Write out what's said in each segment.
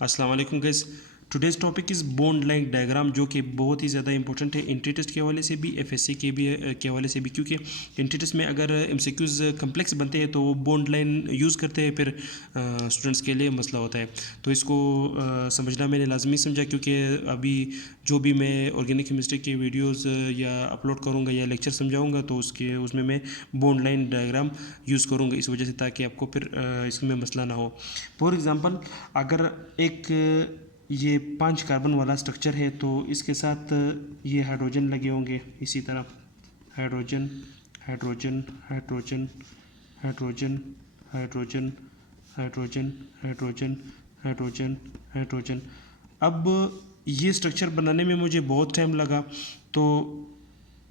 अस्सलाम वालेकुम guys. Today's topic is bond line diagram, जो कि बहुत ही ज़्यादा इंपॉर्टेंट है एंट्री टेस्ट के हवाले से भी, एफएससी के भी के हवाले से भी, क्योंकि एंट्री टेस्ट में अगर एमसीक्यूज़ कम्प्लेक्स बनते हैं तो वो बॉन्ड लाइन यूज़ करते हैं, फिर स्टूडेंट्स के लिए मसला होता है। तो इसको समझना मैंने लाजमी समझा, क्योंकि अभी जो भी मैं ऑर्गेनिक केमिस्ट्री की वीडियोज़ या अपलोड करूँगा या लेक्चर समझाऊँगा तो उसमें मैं बॉन्ड लाइन डायग्राम यूज़ करूँगा, इस वजह से ताकि आपको फिर इसमें मसला ना हो। फॉर एग्ज़ाम्पल, अगर एक ये 5 कार्बन वाला स्ट्रक्चर है तो इसके साथ ये हाइड्रोजन लगे होंगे, इसी तरह hydrogen hydrogen hydrogen hydrogen hydrogen hydrogen hydrogen hydrogen hydrogen. अब ये स्ट्रक्चर बनाने में मुझे बहुत टाइम लगा, तो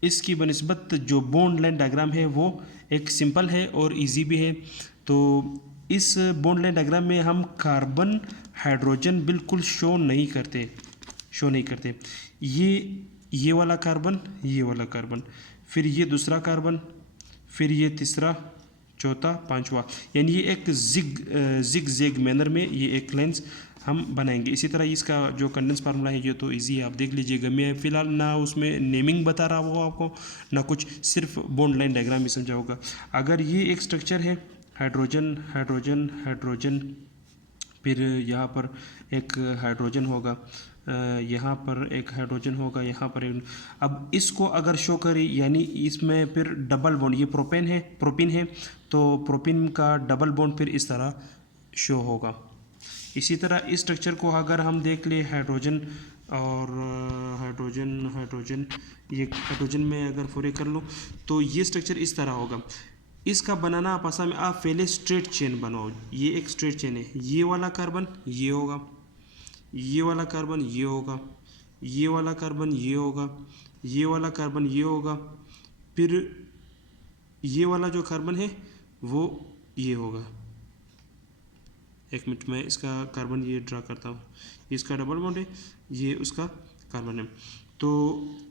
इसकी बनिस्बत जो बॉन्ड लाइन डायग्राम है वो एक सिंपल है और इजी भी है। तो इस बॉन्ड लाइन डायग्राम में हम कार्बन हाइड्रोजन बिल्कुल शो नहीं करते। ये वाला कार्बन, ये वाला कार्बन, फिर ये दूसरा कार्बन, फिर ये तीसरा, चौथा, पांचवा, यानी ये एक जिग जैग मैनर में ये एक लाइन्स हम बनाएंगे। इसी तरह इसका जो कंडेंस फार्मूला है ये तो इजी है, आप देख लीजिएगा। मैं फ़िलहाल ना उसमें नेमिंग बता रहा हूँ आपको, ना कुछ, सिर्फ बॉन्ड लाइन डायग्राम ही समझाऊंगा। अगर ये एक स्ट्रक्चर है, हाइड्रोजन हाइड्रोजन हाइड्रोजन, फिर यहाँ पर एक हाइड्रोजन होगा, यहाँ पर एक हाइड्रोजन होगा, यहाँ पर एक। अब इसको अगर शो करें, यानी इसमें फिर डबल बॉन्ड, ये प्रोपीन है तो प्रोपीन का डबल बॉन्ड फिर इस तरह शो होगा। इसी तरह इस स्ट्रक्चर को अगर हम देख ले, हाइड्रोजन और हाइड्रोजन हाइड्रोजन, ये हाइड्रोजन में अगर पूरे कर लो तो ये स्ट्रक्चर इस तरह होगा। इसका बनाना आप आसान में, आप पहले स्ट्रेट चेन बनाओ। ये एक स्ट्रेट चेन है, ये वाला कार्बन ये होगा, ये वाला कार्बन ये होगा, ये वाला कार्बन ये होगा, ये वाला कार्बन ये होगा, फिर ये वाला जो कार्बन है वो ये होगा। एक मिनट में इसका कार्बन ये ड्रा करता हूँ, इसका डबल बॉन्ड है, ये उसका कार्बन है। तो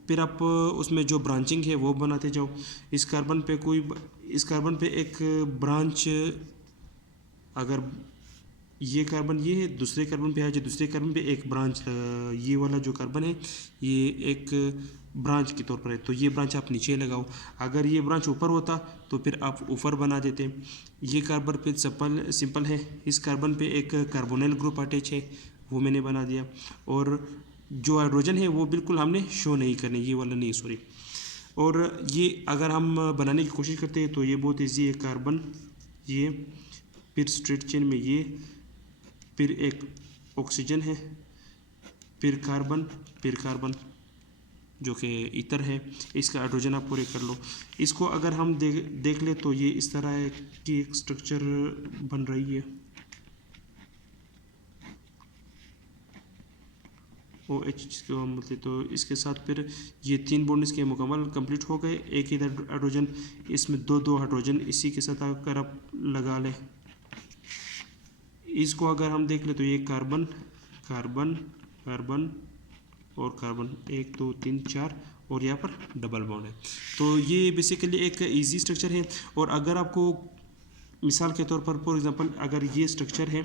फिर आप उसमें जो ब्रांचिंग है वो बनाते जाओ। इस कार्बन पे एक ब्रांच, अगर ये कार्बन ये है, दूसरे कार्बन पे आ जाए, दूसरे कार्बन पे एक ब्रांच, ये वाला जो कार्बन है ये एक ब्रांच के तौर पर है, तो ये ब्रांच आप नीचे लगाओ। अगर ये ब्रांच ऊपर होता तो फिर आप ऊपर बना देते। ये कार्बन पे सिंपल है, इस कार्बन पे एक कार्बोनिल ग्रुप अटैच है, वो मैंने बना दिया। और जो हाइड्रोजन है वो बिल्कुल हमने शो नहीं करने, ये वाला नहीं, सॉरी। और ये अगर हम बनाने की कोशिश करते हैं तो ये बहुत ईजी है। कार्बन ये, फिर स्ट्रेट चेन में ये, फिर एक ऑक्सीजन है, फिर कार्बन जो कि ईथर है, इसका हाइड्रोजन आप पूरे कर लो। इसको अगर हम देख ले तो ये इस तरह है कि एक स्ट्रक्चर बन रही है, OH जिसको हम बोलते, तो इसके साथ फिर ये 3 बॉन्ड इसके मुकम्मल कंप्लीट हो गए। एक इधर हाइड्रोजन, इसमें दो हाइड्रोजन इसी के साथ अगर आप लगा लें, इसको अगर हम देख ले तो ये कार्बन कार्बन कार्बन और कार्बन, 1 2 3 4, और यहाँ पर डबल बॉन्ड है। तो ये बेसिकली एक इजी स्ट्रक्चर है। और अगर आपको मिसाल के तौर पर, फॉर एग्जांपल, अगर ये स्ट्रक्चर है,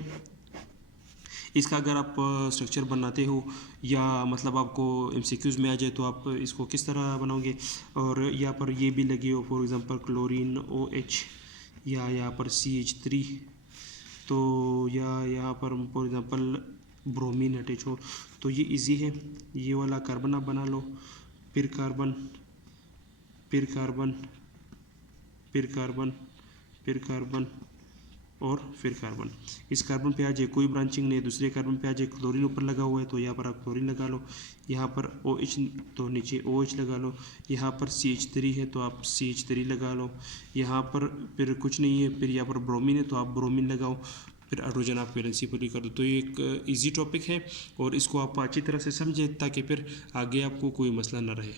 इसका अगर आप स्ट्रक्चर बनाते हो, या मतलब आपको एमसीक्यूज़ में आ जाए तो आप इसको किस तरह बनाओगे। और यहाँ पर ये भी लगी हो, फॉर एग्जांपल क्लोरीन OH, या यहाँ पर CH3, तो या यहाँ पर फॉर एग्जांपल ब्रोमीन अटैच हो, तो ये इजी है। ये वाला कार्बन आप बना लो, फिर कार्बन, फिर कार्बन, फिर कार्बन, फिर कार्बन, और फिर कार्बन। इस कार्बन पे आ जाए, कोई ब्रांचिंग नहीं, दूसरे कार्बन पे आ जाए, क्लोरीन ऊपर लगा हुआ है तो यहाँ पर आप क्लोरीन लगा लो। यहाँ पर OH तो नीचे OH लगा लो। यहाँ पर CH3 है तो आप CH3 लगा लो। यहाँ पर फिर कुछ नहीं है, फिर यहाँ पर ब्रोमीन है तो आप ब्रोमीन लगाओ, फिर हाइड्रोजन आप वैलेंसी पूरी कर दो। तो ये एक इजी टॉपिक है और इसको आप अच्छी तरह से समझें ताकि फिर आगे आपको कोई मसला ना रहे।